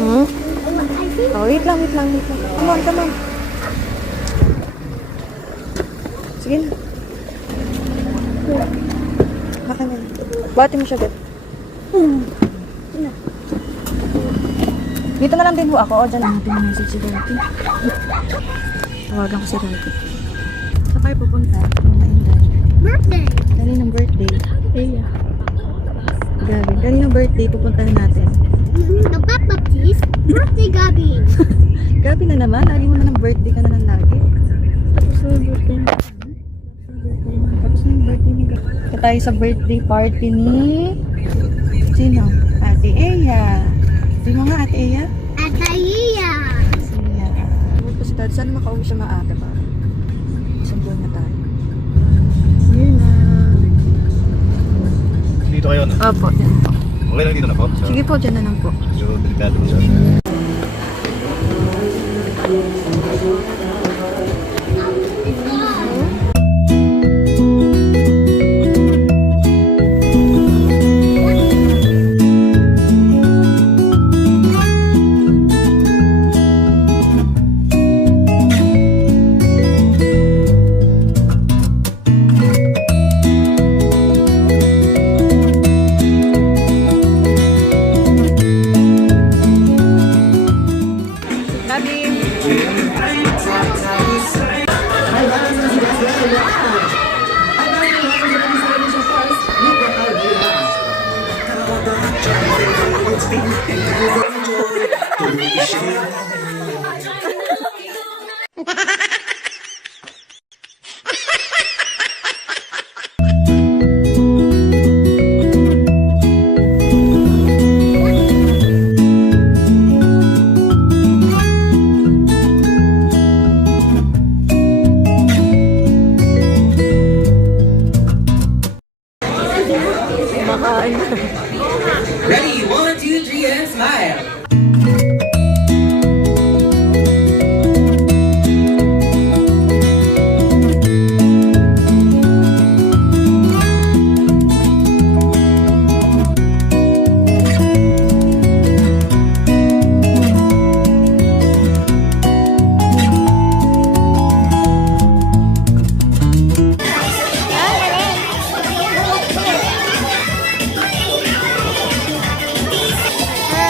Hmm? Oh, wait lang, wait lang, wait lang. Come on, come on. Sige na. Baka na. Bati mo siya, Bet. Dito na lang din ho ako. O, dyan lang natin yung message si Rocky. Tawagan ko si Rocky. Saan kayo pupunta? Mama Inday. Birthday. Kaninang birthday? Iya. Gabi. Kaninang birthday pupuntahan natin? Nagpapabaptist. Birthday, Gabi. Gabi na naman. Lagi mo na ng birthday ka na lang lagi. Tapos na yung birthday mo. Tapos na yung birthday ni Gabi. Ito tayo sa birthday party ni... Sino? Ate Eya. Di mo nga Ate Eya? Ataya. Siya. Tapos si Dad, sana makauwi siya maaga ba? Sundo na tayo. Yun na. Dito kayo na. Opo, dyan po. Okay lang dito na po. So, Sige po, dyan na lang po. medyo delikado po siya. Ready, 1, 2, 3, and smile.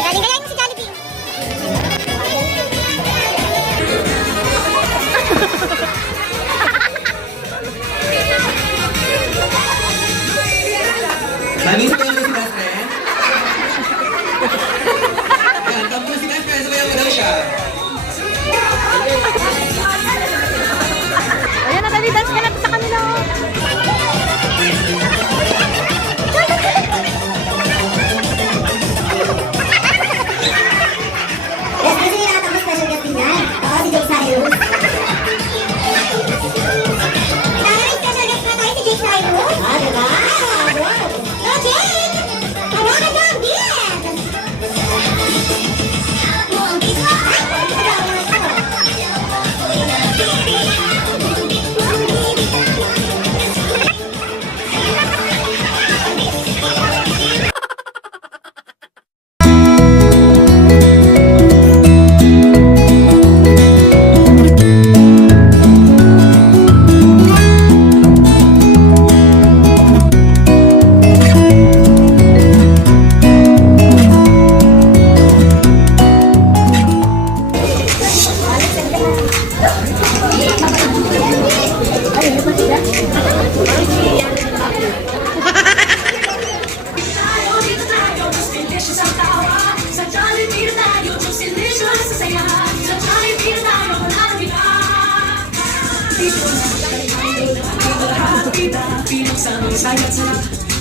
Galing-galing si Jollibee. Nangis ko yung si best friend. Yan, tampo si best friend, sabayan mo daw siya. Ayan na, dali, dance ka na sa kanila. Yes, kasi lahat ang special guest niyan. Ako si Jake Cyrus. Dahil may special guest na tayo si Jake Cyrus. Ah, diba? No, Jake! Tara ka dyan, Biet!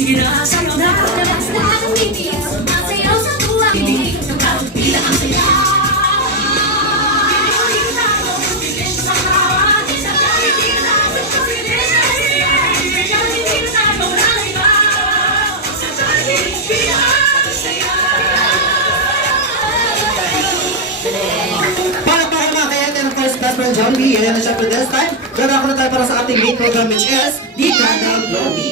Sige na, sa'yo na. Labas na ang ngiti. Masayaw sa tuwa. Hindi ng tao, bilang ang saya. Palakpakan mga kaya and of course, best friend Jollibee. Ayan na siya for this time. Gagawin ko na tayo para sa ating main program which is The Kadang Lobby.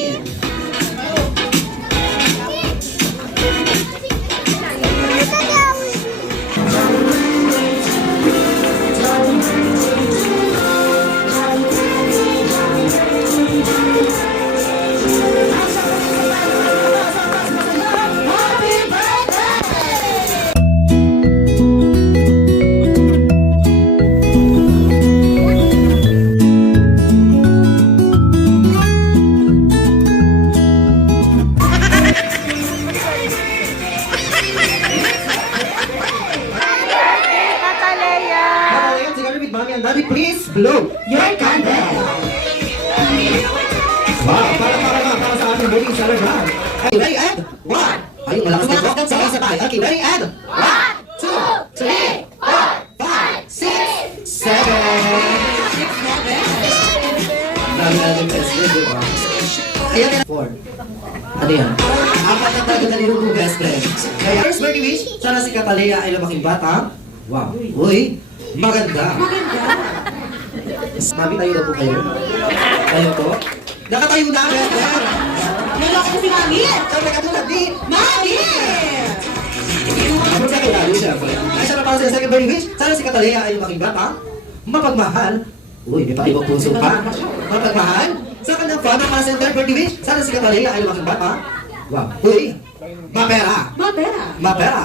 blow your candle. Wow, para sa ating baby celebrant. Okay, ready and one. Ayun, malakas na ito. Sabay-sabay. Okay, ready and 1, 2, 3, 4, 5, 6, 7. Dami natin best friend, di ba? Ayan yan. 4. Ano yan? Apat na tayo na nilugong best friend. Kaya first birthday wish, sana si Catalea ay lumaking bata. Wow. Uy, maganda. Mami, tayo na po kayo. Tayo po. Nakatayo na. Nalok ko si Mami! Siyempre katulad ni Mami! Ako sa kailangan siyempre. Ay siya na para sa second birthday wish, sana si Catalea ay lumaking bata. Mapagmahal. Uy, may pakibang puso pa. Mapagmahal. Sa kanyang father para sa third birthday wish, sana si Catalea ay lumaking bata. Wow. Uy, mapera. Mapera! Mapera.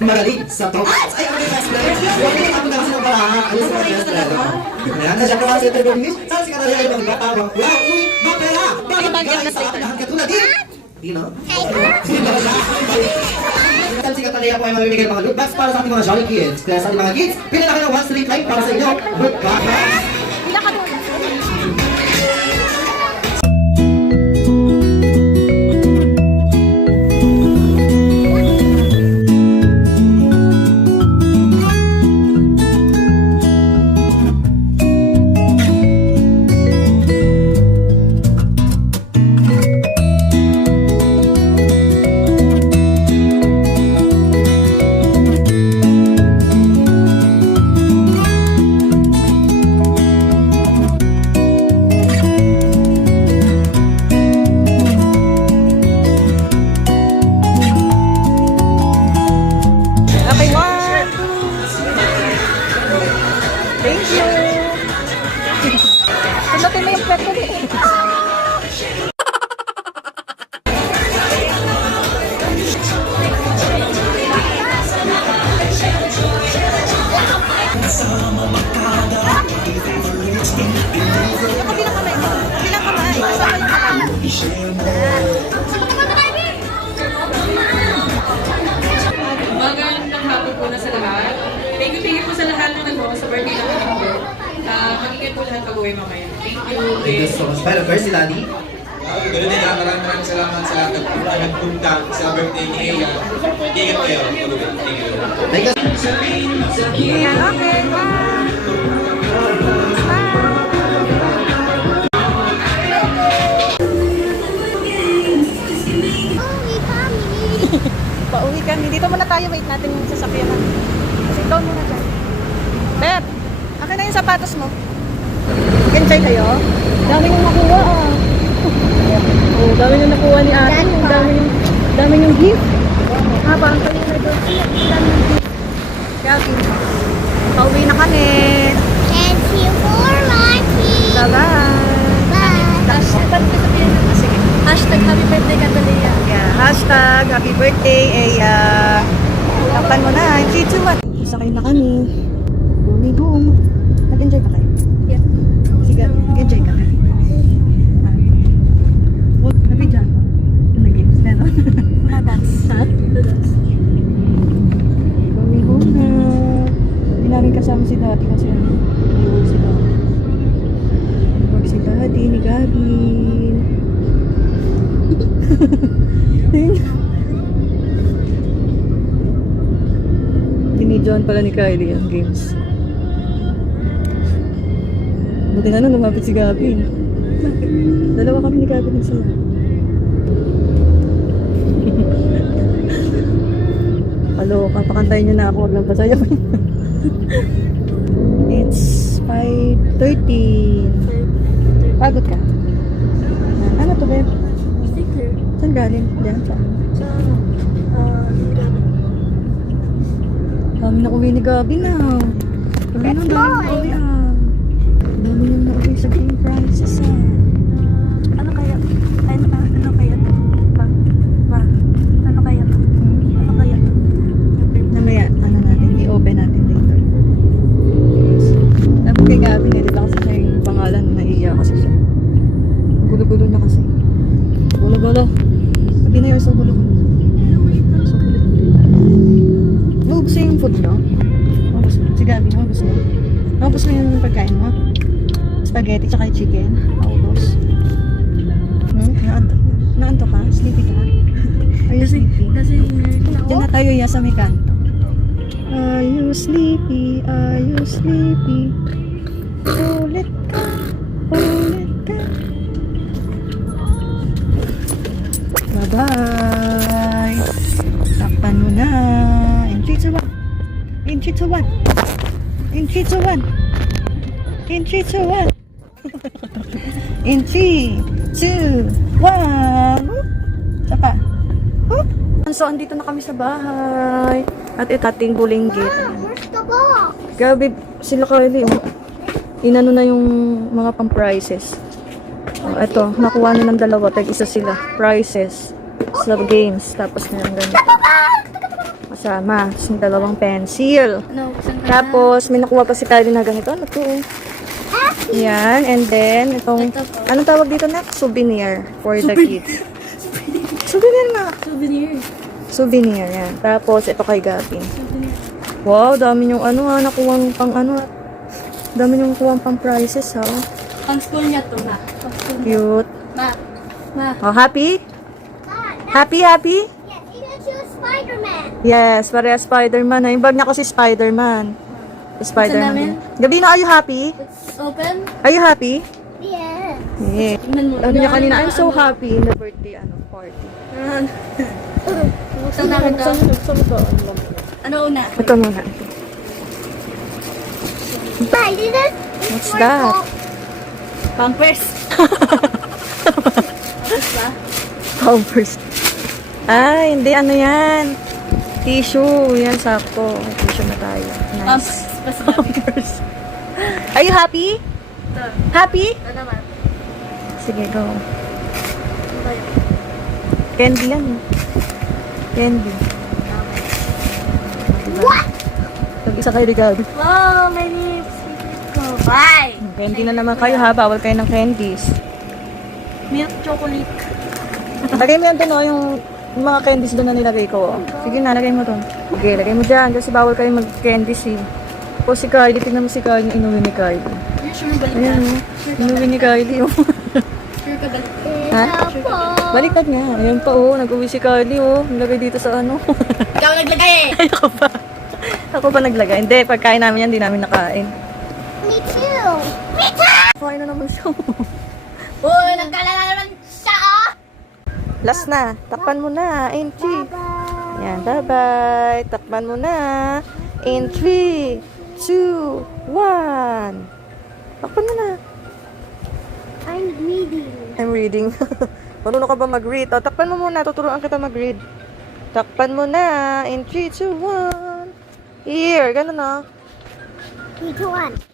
Magaling sa top. Ay, ang best friend. Huwag niyo tapos na kasi ng paraha. Ayun sa best friend. Ayan, na siya para sa third birthday wish, sana si Catalea ay lumaking bata. Wow, uy, mapera. Bagay sa lahat katulad din. You know? Ang si Catalea po ay mamimigay ng mga loot bags para sa ating mga jolly kids. Kaya sa ating mga kids, pinalaki ng one straight line para sa inyo. Loot bags. Okay, 1, 2. Thank you. Sundutin mo yung pet ko dito. Magandang hapon po na sa lahat. Thank you po sa lahat na nagawa sa birthday ng aking girl. Mag-ingat po lahat pag-uwi mamaya. Thank you. Thank you so much. Pero first si Daddy. Ganun din maraming salamat sa nagpunta sa birthday ni Eya. Ingat kayo. Thank you. Thank you. Ayan, okay, bye. Pauwi kami. Dito muna tayo, wait natin yung sasakyan natin. Kasi ikaw muna dyan. Beth, akin na yung sapatos mo. Enjoy kayo? Dami yung nakuha ah. Oh, dami yung nakuha ni ate. Dami yung gift. Ha, parang kanina doon. Dami yung gift. Gabi. Pauwi na kami. Thank you for watching! Bye-bye. Bye! Sige. Hashtag happy birthday, Catalea. Yeah, hashtag happy birthday, Eya. Takpan mo na. 3, 2, 1. Sakay na kami. Going home. Nag-enjoy ka kayo? Yeah. Sige, nag-enjoy ka. Nabidyan mo? Nag-games na, no? Nadance. Ha? Nadance. Going home na. Hindi namin kasama si Daddy kasi may work si Daddy. Work si Daddy ni Gavin. Tinidyoan pala ni Kylie ang games. Buti na lang lumapit si Gabi. Bakit? Dalawa kami ni Gabi nagsama. Halo, papakantayin niyo na ako. Huwag lang pasayaw. It's 5:30. Pagod ka? Ano to, babe? Sticker. Saan galing? Diyan, saan? Sa, Dami na uwi ni Gabi na. Dami na uwi ah. Dami na uwi sa game prices ah. ano kaya? Ano kaya to? Ba? Ano kaya to? Ano kaya to? Namaya, ano natin, i-open natin later. Sabi kay Gabi, hindi lang kasi siya yung pangalan, naiiyak kasi siya. Gulo-gulo na kasi. Gulo-gulo. Sabi na yun, so gulo-gulo. So gulo-gulo. Maubos yung food nyo? Maubos mo. Si Gabi, maubos mo. Naubos mo yung pagkain mo? Spaghetti tsaka yung chicken? Naubos. Naanto ka? Sleepy ka? Are you sleepy? Kasi, Diyan na tayo ya sa may kanto. Are you sleepy? Are you sleepy? Ulit ka. Ulit ka. Bye-bye. Takpan mo na. In 3, 2, 1. In 3, 2, 1. In 3, 2, 1. In 3, 2, 1. In 3, 2, 1. Sapa. So, andito na kami sa bahay. At ito ating bulinggit. Where's the box? Grabe, sila Kylie, oh. Inano na yung mga pang-prizes. Oh, ito, nakuha na ng dalawa. Tag-isa sila. Prizes. Sa games. Tapos meron ganyan. Kasama. Tapos may dalawang pencil. no, Tapos, may nakuha pa si Kylie na ganito. Ano to? Yan. And then, itong, anong tawag dito na? Souvenir for the kids. Souvenir nga. Souvenir, yan. Tapos, ito kay Gabi. Wow, dami yung ano ha, nakuha pang ano. Dami yung nakuha pang prizes ha. Pang school niya to, ma. Pang school niya. Cute. Ma. Oh, happy? Dad, Happy, happy? yes, you can choose Spider-Man. Yes, pareha Spider-Man. Yung bag niya ko si Spider-Man. Spider-Man. namin? Gabi na, are you happy? It's open. Are you happy? Yes. Yeah. Tingnan mo. Sabi niya kanina, I'm so happy in the birthday party. Buksan namin to. Ano una? Ito muna. Dad, this is What's that? Pampers. Pampers. Ah, hindi. Ano yan? Tissue. Yan, sakto. May tissue na tayo. Nice. Pampers. Pampers. Are you happy? Ito. Happy? Ito naman. Sige, go. Candy yan. Candy. What? Yung isa kayo regalo. Wow, may lips. Ko. Bye. Candy na naman kayo ha. Bawal kayo ng candies. Milk chocolate. Lagay mo yan doon oh, yung mga candies doon na nilagay ko. Oh. Sige na, lagay mo doon. Okay, lagay mo dyan. Kasi bawal kayo mag-candies eh. O si Kylie, tignan mo si Kylie, inuwi ni Kylie. You're sure balik ka? Ayan oh. Inuwi ni Kylie oh. Sure ka balik? Ha? Baliktad nga. Ayan pa oh, nag-uwi si Kylie oh. Nilagay dito sa ano. Ikaw naglagay eh. Ay, ako pa. Ako pa naglagay. Hindi, pagkain namin yan, hindi namin nakain. Me too. Kain na naman siya. Uy, nagkalala naman siya oh. Last na. Takpan mo na. In 3. Yan, bye-bye. Takpan mo na. In 3, 2, 1. Takpan mo na. I'm reading. I'm reading. Marunong ka ba mag-read? O, takpan mo muna. Tuturuan kita mag-read. Takpan mo na. In 3, 2, 1. Here. Ganun na. 3, 2, 1.